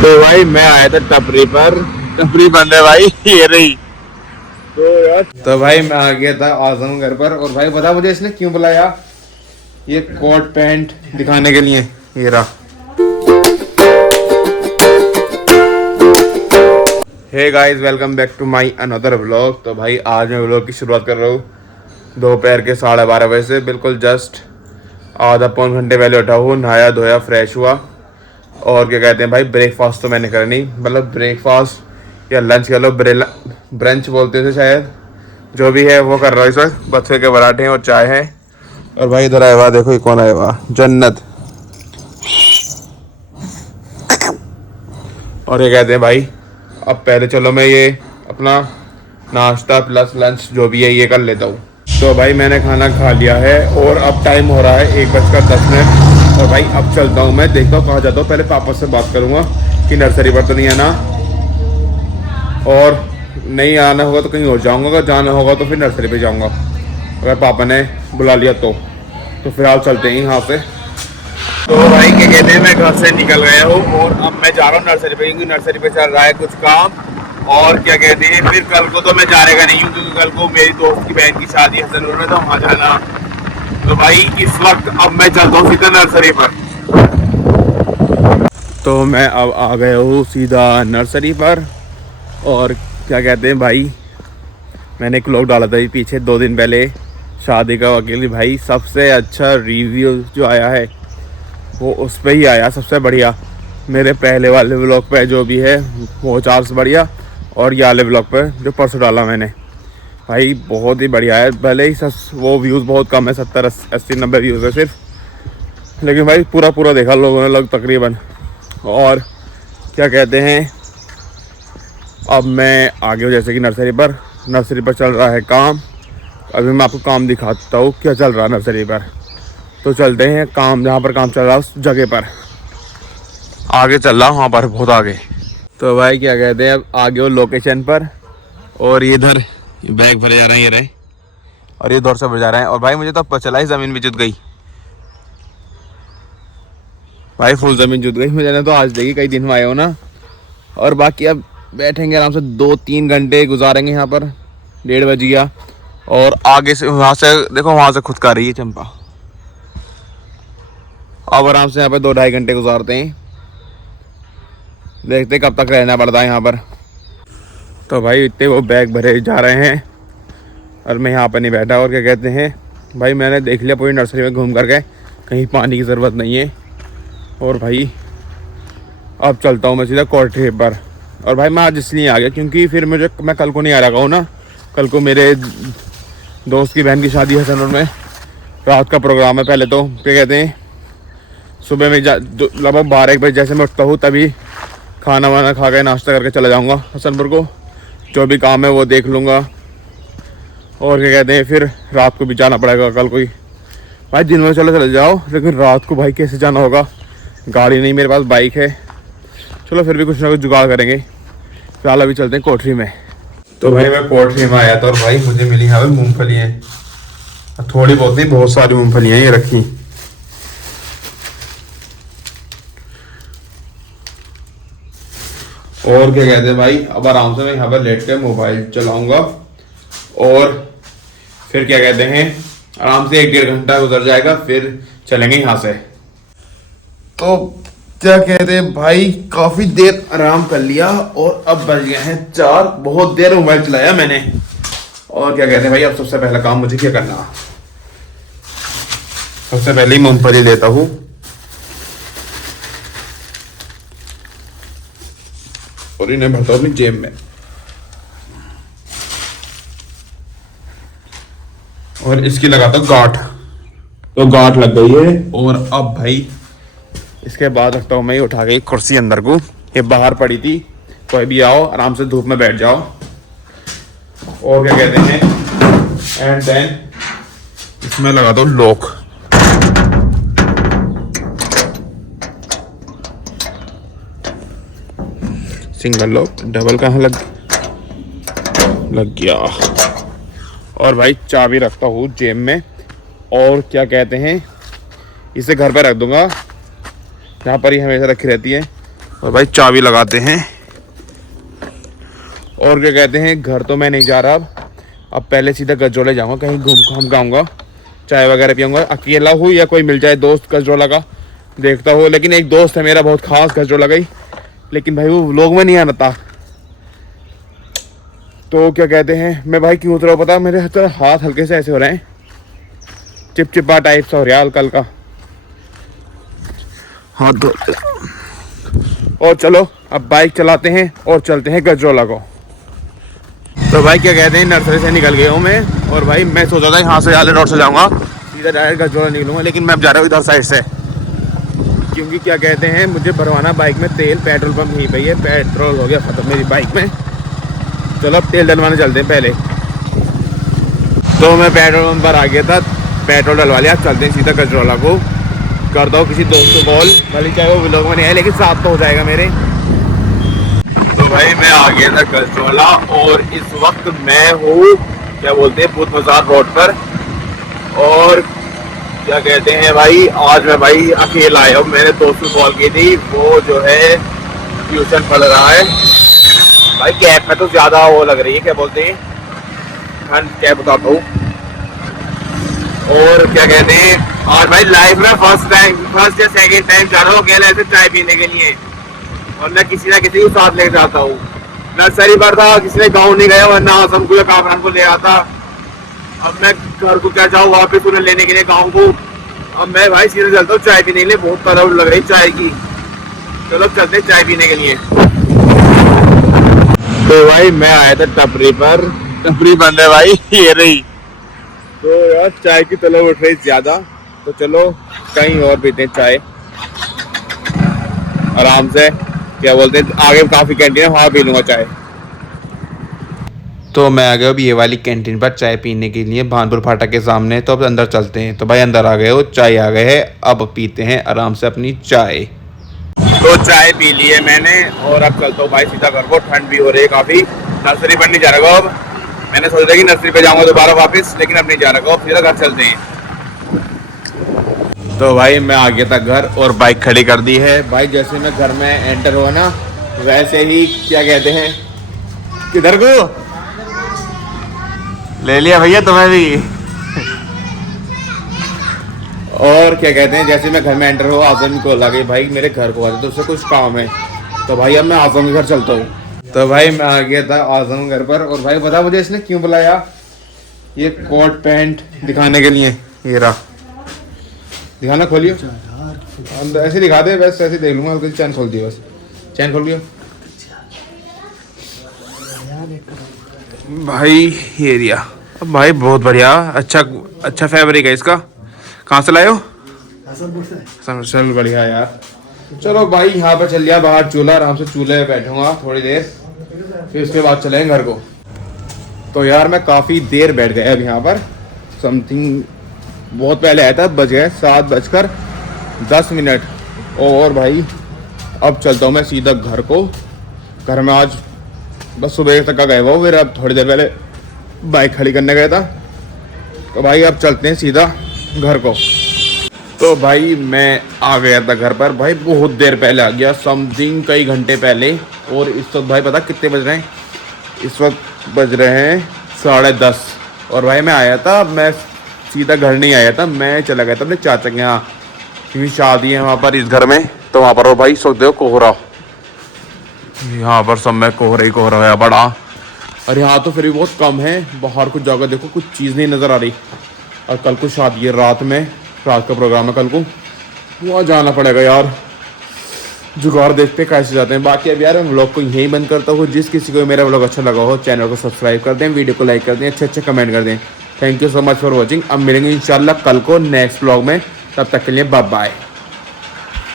तो भाई मैं आया था टपरी पर। टपरी बंद है भाई, ये रही। तो भाई मैं आ गया था आजम घर पर। और भाई बता मुझे इसने क्यों बुलाया? ये कोट पैंट दिखाने के लिए। ये रहा। Hey guys, welcome back to my another vlog. तो भाई आज मैं व्लॉग की शुरुआत कर रहा हूँ दोपहर के 12:30 बजे से। बिल्कुल जस्ट आधा पौन घंटे पहले उठा हूँ, नहाया धोया फ्रेश हुआ। और क्या कहते हैं भाई, ब्रेकफास्ट तो मैंने करा नहीं, मतलब ब्रेकफास्ट या लंच कह लो, ब्रंच बोलते थे शायद, जो भी है वो कर रहा हूँ इस वक्त। बच्चे के पराठे हैं और चाय है। और भाई इधर आया हुआ, देखो ये कौन आया हुआ, जन्नत। और ये कहते हैं भाई अब पहले चलो मैं ये अपना नाश्ता प्लस लंच जो भी है ये कर लेता हूँ। तो भाई मैंने खाना खा लिया है और अब टाइम हो रहा है 1:10। और भाई अब चलता हूँ, मैं देखता हूँ कहाँ जाता हूँ। पहले पापा से बात करूँगा कि नर्सरी पर तो नहीं आना, और नहीं आना होगा तो कहीं और जाऊँगा, अगर जाना होगा तो फिर नर्सरी पे जाऊँगा, अगर पापा ने बुला लिया तो फिलहाल चलते हैं यहाँ से। तो भाई क्या कहते हैं, मैं घर से निकल गया हूँ और अब मैं जा रहा हूँ नर्सरी पे, क्योंकि नर्सरी पे चल रहा है कुछ काम। और क्या कहते हैं, फिर कल को तो मैं जाने का नहीं हूँ, क्योंकि कल को मेरी दोस्त की बहन की शादी है हसनपुर में, तो वहाँ जाना। तो भाई इस वक्त अब मैं चलता हूँ सीधा नर्सरी पर। तो मैं अब आ गया हूँ सीधा नर्सरी पर। और क्या कहते हैं भाई, मैंने एक व्लॉग डाला था पीछे 2 दिन पहले शादी का। अकेले भाई सबसे अच्छा रिव्यू जो आया है वो उस पर ही आया, सबसे बढ़िया। मेरे पहले वाले व्लॉग पे जो भी है वो 4 से बढ़िया, और ये वाले व्लॉग पे जो परसों डाला मैंने भाई बहुत ही बढ़िया है। भले ही वो व्यूज़ बहुत कम है, 70-80-90 व्यूज़ है सिर्फ, लेकिन भाई पूरा देखा लोगों ने लोग तकरीबन। और क्या कहते हैं, अब मैं आ गया हूँ जैसे कि नर्सरी पर चल रहा है काम। अभी मैं आपको काम दिखाता हूँ क्या चल रहा है नर्सरी पर। तो चलते हैं काम, जहाँ पर काम चल रहा है उस जगह पर आगे चल रहा हूँ, वहाँ पर बहुत आगे। तो भाई क्या कहते हैं, अब आगे वो लोकेशन पर। और ये इधर बैग भरे जा रहे हैं ये रहे, और ये दौर से भर जा रहे हैं। और भाई मुझे तो पता चला ही ज़मीन भी जुत गई भाई, फुल ज़मीन जुत गई। मुझे तो आज देखी, कई दिन में आए हो ना। और बाकी अब बैठेंगे आराम से, 2-3 घंटे गुजारेंगे यहाँ पर। 1:30 बज गया। और आगे से वहाँ से देखो, वहाँ से खुद का रही है चंपा। अब आराम से यहाँ पर 2-2.5 घंटे गुजारते हैं, देखते कब तक रहना पड़ता है यहाँ पर। तो भाई इतने वो बैग भरे जा रहे हैं और मैं यहाँ पर नहीं बैठा। और क्या कहते हैं भाई, मैंने देख लिया पूरी नर्सरी में घूम करके, कहीं पानी की ज़रूरत नहीं है। और भाई अब चलता हूँ मैं सीधा कोठरी पर। और भाई मैं आज इसलिए आ गया क्योंकि फिर मैं कल को नहीं आ रहा हूँ ना। कल को मेरे दोस्त की बहन की शादी है हसनपुर में, रात का प्रोग्राम है। पहले तो क्या कहते हैं, सुबह में लगभग 12-1 बजे जैसे मैं उठता हूँ तभी खाना वाना खा के नाश्ता करके चला जाऊँगा हसनपुर को। जो भी काम है वो देख लूँगा। और क्या कहते हैं, फिर रात को भी जाना पड़ेगा कल को ही। भाई दिन में चले जाओ, लेकिन रात को भाई कैसे जाना होगा, गाड़ी नहीं मेरे पास, बाइक है। चलो फिर भी कुछ ना कुछ जुगाड़ करेंगे। फिलहाल अभी चलते हैं कोठरी में। तो भाई मैं कोठरी में आया था और भाई मुझे मिली यहाँ पे मूँगफलियाँ, थोड़ी बहुत नहीं बहुत सारी मूँगफलियाँ ये रखी। और क्या कहते हैं भाई, अब आराम से मैं यहाँ पर लेट के मोबाइल चलाऊंगा। और फिर क्या कहते हैं, आराम से 1-1.5 घंटा गुजर जाएगा, फिर चलेंगे यहाँ से। तो क्या कहते हैं भाई, काफ़ी देर आराम कर लिया और अब बज गए हैं 4। बहुत देर मोबाइल चलाया मैंने। और क्या कहते हैं भाई, अब सबसे पहला काम मुझे क्या करना, सबसे पहले ही मूंगफली लेता हूँ। और इन्हें भरता हूँ अपनी जेब में। और इसकी लगाता हूँ गांठ। तो गांठ लग गई है। और अब भाई इसके बाद रखता हूँ मैं उठा के कुर्सी अंदर को, ये बाहर पड़ी थी। कोई भी आओ आराम से धूप में बैठ जाओ। और क्या कहते हैं, एंड देन इसमें लगा दो लॉक। सिंगल लॉक, डबल कहाँ लग गया। और भाई चाबी रखता हूँ जेब में। और क्या कहते हैं, इसे घर पे रख दूंगा, जहाँ पर ही हमेशा रखी रहती है। और भाई चाबी लगाते हैं। और क्या कहते हैं, घर तो मैं नहीं जा रहा अब पहले सीधा गजरोले जाऊँगा, कहीं घूम घाम गाऊँगा, चाय वगैरह पीऊँगा। अकेला हूँ या कोई मिल जाए दोस्त गजरोला का देखता हूँ। लेकिन एक दोस्त है मेरा बहुत खास गजरोला का ही, लेकिन भाई वो व्लॉग में नहीं आना था। तो क्या कहते हैं, मैं भाई क्यों उतरा पता, मेरे हाथ हल्के से ऐसे हो रहे हैं, चिपचिपा टाइप सा हो रहा है हल्का हल्का हाथ धो। और चलो अब बाइक चलाते हैं और चलते हैं गजरोला को। तो भाई क्या कहते हैं, नर्सरी से निकल गया हूँ मैं। और भाई मैं सोचा था यहाँ से आले रोड से जाऊँगा, सीधा डायरेक्ट गजरोला निकलूँगा, लेकिन मैं अब जा रहा हूँ इधर साइड से, क्योंकि क्या कहते हैं मुझे भरवाना बाइक में तेल। पेट्रोल पंप यहीं पे है, पेट्रोल हो गया ख़त्म मेरी बाइक में। चलो अब तेल डलवाने चलते हैं पहले। तो मैं पेट्रोल पंप पर आ गया था, पेट्रोल डलवा लिया। चलते हैं सीधा गजरोला को, करता हूँ किसी दोस्त को कॉल, भले चाहे वो व्लॉग में नहीं है लेकिन साथ तो हो जाएगा मेरे। तो भाई मैं आ गया था गजरोला और इस वक्त मैं हूँ क्या बोलते हैं बुद्ध बाजार रोड पर। और क्या कहते हैं भाई, आज मैं भाई अकेला आया हूँ। मैंने दोस्त को कॉल की थी, वो जो है ट्यूशन पढ़ रहा है। भाई कैब में तो ज़्यादा वो लग रही है, क्या बोलते हैं ठंड, क्या बताता हूँ। और क्या कहते हैं, और भाई लाइफ में फर्स्ट या सेकंड टाइम जा रहा हूँ अकेले ऐसे चाय पीने के लिए। और मैं किसी ना किसी को साथ लेकर जाता हूँ। नर्सरी पर था, किसी ने गाँव नहीं गया, वरना आसम को या कामरान को ले आता। अब मैं घर को क्या जाऊँ वापस उन्हें लेने के लिए गाँव को। अब मैं भाई सीधे चलता हूँ चाय पीने के लिए, बहुत तरह लग रही चाय की। चलो चलते हैं चाय पीने के लिए। तो भाई मैं आया था टपरी पर, टपरी बंद है भाई, ये रही। तो यार चाय की तलब उठ रही ज्यादा, तो चलो कहीं और पीते हैं चाय आराम से, क्या बोलते हैं आगे काफी कैंटीन है, वहाँ पी लूंगा चाय। तो मैं आ गया अब ये वाली कैंटीन पर चाय पीने के लिए, भानपुर फाटक के सामने। तो अब अंदर चलते हैं। तो भाई अंदर आ गए हो, चाय आ गए है, अब पीते हैं आराम से अपनी चाय। तो चाय पी ली है मैंने और अब चलता हूँ भाई सीधा घर को, ठंड भी हो रही है काफ़ी। नर्सरी पर नहीं जा रहा अब, मैंने सोचा कि नर्सरी पे जाऊँगा दोबारा वापस, लेकिन अब नहीं जा रहा, अब सीधा घर चलते हैं। तो भाई मैं आ गया था घर और बाइक खड़ी कर दी है। भाई जैसे मैं घर में एंटर हुआ ना, वैसे ही क्या कहते हैं, किधर को ले लिया भैया तुम्हें भी। और क्या कहते हैं, जैसे मैं घर में एंटर हुआ आजम को लगे भाई मेरे घर को आते, तो उससे कुछ काम है। तो भाई अब मैं आजम के घर चलता हूँ। तो भाई मैं आ गया था आजम घर पर। और भाई बता मुझे इसने क्यों बुलाया, ये कोट पैंट दिखाने के लिए। ये रहा, दिखाना, खोलियो अंदर, ऐसे दिखा दे बस, ऐसे देख लूंगा। हल्की चैन खोल दिया, बस चैन खोल दिया भाई। ये दिया भाई, बहुत बढ़िया, अच्छा फैब्रिक है इसका। कहाँ से लाए हो? चल बढ़िया यार। चलो भाई यहाँ पर चल लिया बाहर चूल्हा, आराम से चूल्हे पे बैठूंगा थोड़ी देर, फिर उसके बाद चलेंगे घर को। तो यार मैं काफ़ी देर बैठ गया अब यहाँ पर, समथिंग बहुत पहले आया था, बज गए 7:10। और भाई अब चलता हूँ मैं सीधा घर को। घर में आज बस सुबह तक का गए वो, फिर अब थोड़ी देर पहले बाइक खड़ी करने गया था। तो भाई अब चलते हैं सीधा घर को। तो भाई मैं आ गया था घर पर, भाई बहुत देर पहले आ गया, समथिंग कई घंटे पहले। और इस वक्त भाई पता कितने बज रहे हैं, इस वक्त बज रहे हैं 10:30। और भाई मैं आया था, मैं सीधा घर नहीं आया था, मैं चला गया था अपने चाचा के यहाँ, क्योंकि शादी है वहाँ पर इस घर में। तो वहाँ पर वो भाई सोच दो कोहरा, यहाँ पर सब में कोहरा ही कोहरा है बड़ा। और यहाँ तो फिर भी बहुत कम है, बाहर कुछ जगह देखो कुछ चीज़ नहीं नज़र आ रही। और कल को शादी है, रात का प्रोग्राम है कल को, वहाँ जाना पड़ेगा यार। जुगाड़ देखते कैसे जाते हैं। बाकी अब यार मैं व्लॉग को यहीं बंद करता हूँ। जिस किसी को मेरा व्लॉग अच्छा लगा हो, चैनल को सब्सक्राइब कर दें, वीडियो को लाइक कर दें, अच्छे कमेंट कर दें। Thank you so much for watching. अब मिलेंगे इंशाल्लाह कल को नेक्स्ट व्लॉग में, तब तक के लिए बाय बाय।